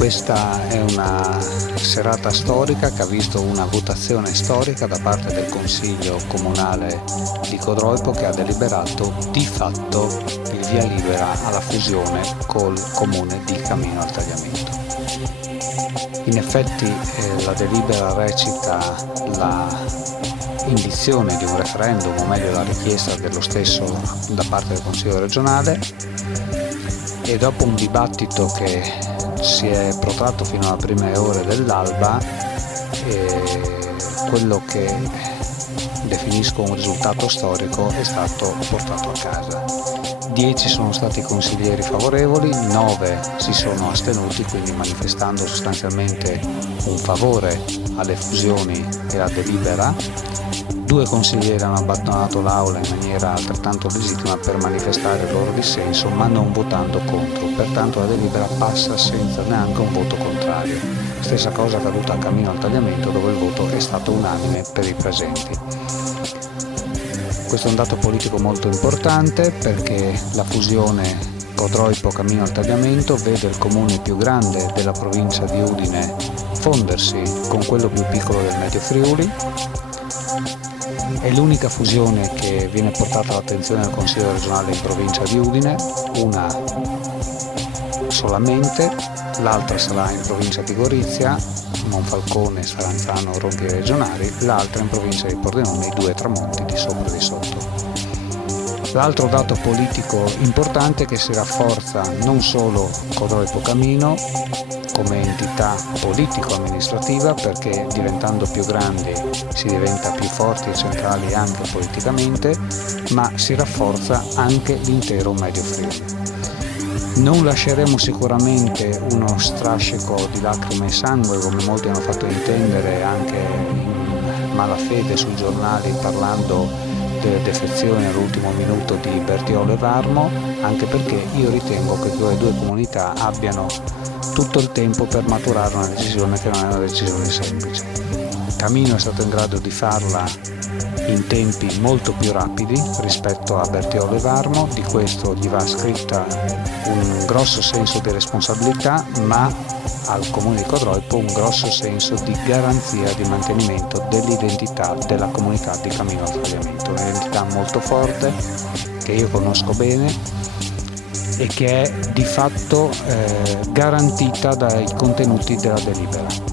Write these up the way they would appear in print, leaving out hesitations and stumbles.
Questa è una serata storica che ha visto una votazione storica da parte del Consiglio Comunale di Codroipo, che ha deliberato di fatto il via libera alla fusione col comune di Camino al Tagliamento. In effetti la delibera recita la indizione di un referendum, o meglio la richiesta dello stesso da parte del Consiglio regionale, e dopo un dibattito che si è protratto fino alle prime ore dell'alba, quello che definisco un risultato storico è stato portato a casa. 10 sono stati consiglieri favorevoli, 9 si sono astenuti, quindi manifestando sostanzialmente un favore alle fusioni e alla delibera. 2 consiglieri hanno abbandonato l'aula in maniera altrettanto legittima per manifestare il loro dissenso, ma non votando contro. Pertanto la delibera passa senza neanche un voto contrario. Stessa cosa accaduta a Camino al Tagliamento, dove il voto è stato unanime per i presenti. Questo è un dato politico molto importante, perché la fusione Codroipo-Camino al Tagliamento vede il comune più grande della provincia di Udine fondersi con quello più piccolo del Medio Friuli. È l'unica fusione che viene portata all'attenzione del Consiglio regionale in provincia di Udine, una solamente, l'altra sarà in provincia di Gorizia, Monfalcone, Saranzano, Ronchi Regionali, l'altra in provincia di Pordenone, i 2 tramonti di sopra e di sotto. L'altro dato politico importante è che si rafforza non solo Codroipo Camino come entità politico-amministrativa, perché diventando più grandi si diventa più forti e centrali anche politicamente, ma si rafforza anche l'intero Medio Friuli. Non lasceremo sicuramente uno strascico di lacrime e sangue, come molti hanno fatto intendere anche in malafede sui giornali, parlando delle defezioni all'ultimo minuto di Bertiolo e Varmo, anche perché io ritengo che le due comunità abbiano tutto il tempo per maturare una decisione che non è una decisione semplice. Camino è stato in grado di farla in tempi molto più rapidi rispetto a Bertiolo e Varmo, di questo gli va scritta un grosso senso di responsabilità, ma al comune di Codroipo un grosso senso di garanzia di mantenimento dell'identità della comunità di Camino al Tagliamento, un'identità molto forte che io conosco bene e che è di fatto garantita dai contenuti della delibera.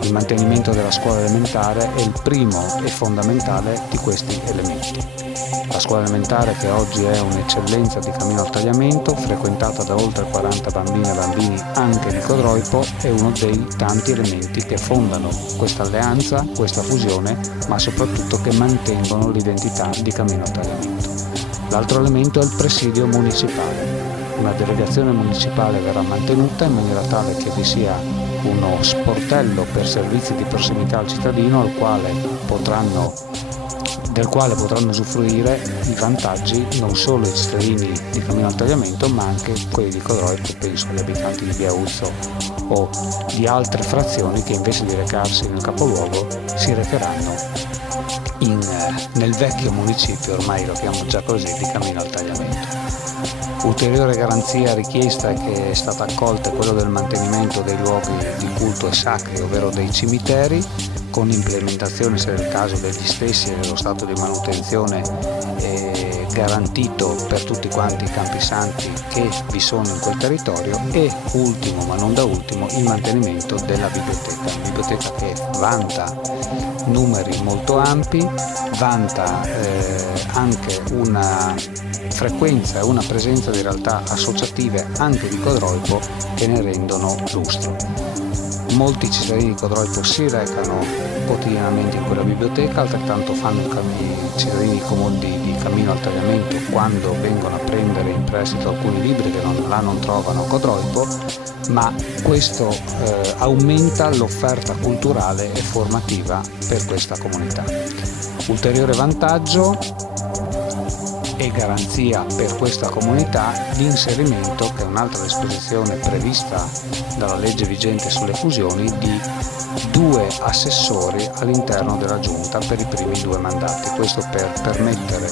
Il mantenimento della scuola elementare è il primo e fondamentale di questi elementi. La scuola elementare, che oggi è un'eccellenza di Camino al Tagliamento, frequentata da oltre 40 bambine e bambini anche di Codroipo, è uno dei tanti elementi che fondano questa alleanza, questa fusione, ma soprattutto che mantengono l'identità di Camino al Tagliamento. L'altro elemento è il presidio municipale. Una delegazione municipale verrà mantenuta in maniera tale che vi sia uno sportello per servizi di prossimità al cittadino del quale potranno usufruire i vantaggi non solo i cittadini di Camino al Tagliamento, ma anche quelli di Codroipo, penso agli abitanti di Via Uzzo o di altre frazioni che invece di recarsi nel capoluogo si recheranno nel vecchio municipio, ormai lo chiamo già così, di Camino al Tagliamento. Ulteriore garanzia richiesta che è stata accolta è quella del mantenimento dei luoghi di culto e sacri, ovvero dei cimiteri, con implementazione, se del caso, degli stessi e dello stato di manutenzione garantito per tutti quanti i campisanti che vi sono in quel territorio, e ultimo ma non da ultimo il mantenimento della biblioteca che vanta numeri molto ampi, vanta anche una frequenza e una presenza di realtà associative anche di Codroipo che ne rendono lustro. Molti cittadini di Codroipo si recano quotidianamente in quella biblioteca, altrettanto fanno i cittadini di Camino al Tagliamento quando vengono a prendere in prestito alcuni libri che non trovano a Codroipo, ma questo aumenta l'offerta culturale e formativa per questa comunità. Ulteriore vantaggio e garanzia per questa comunità l'inserimento, che è un'altra disposizione prevista dalla legge vigente sulle fusioni, di 2 assessori all'interno della giunta per i primi 2 mandati. Questo per permettere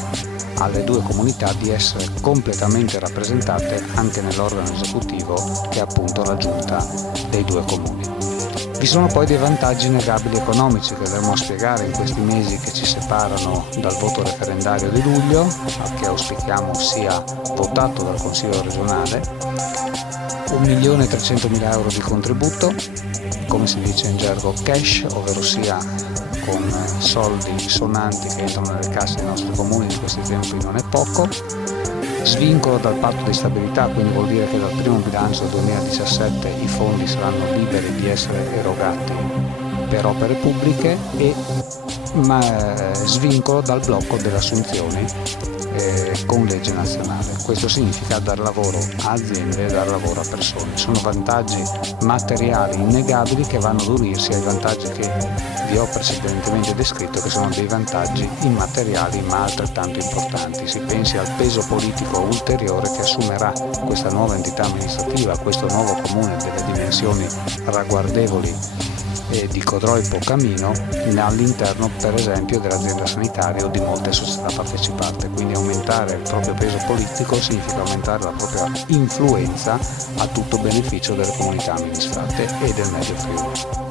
alle due comunità di essere completamente rappresentate anche nell'organo esecutivo, che è appunto la giunta dei due comuni. Vi sono poi dei vantaggi innegabili economici che andremo a spiegare in questi mesi che ci separano dal voto referendario di luglio, che auspichiamo sia votato dal Consiglio regionale. 1.300.000 euro di contributo, come si dice in gergo cash, ovvero sia con soldi sonanti che entrano nelle casse dei nostri comuni in questi tempi non è poco. Svincolo dal patto di stabilità, quindi vuol dire che dal primo bilancio 2017 i fondi saranno liberi di essere erogati per opere pubbliche, e svincolo dal blocco delle assunzioni con legge nazionale. Questo significa dar lavoro a aziende e dar lavoro a persone. Sono vantaggi materiali innegabili che vanno ad unirsi ai vantaggi che vi ho precedentemente descritto, che sono dei vantaggi immateriali ma altrettanto importanti. Si pensi al peso politico ulteriore che assumerà questa nuova entità amministrativa, questo nuovo comune delle dimensioni ragguardevoli di Codroipo Camino all'interno per esempio dell'azienda sanitaria o di molte società partecipate. Quindi aumentare il proprio peso politico significa aumentare la propria influenza a tutto beneficio delle comunità amministrate e del Medio Friuli.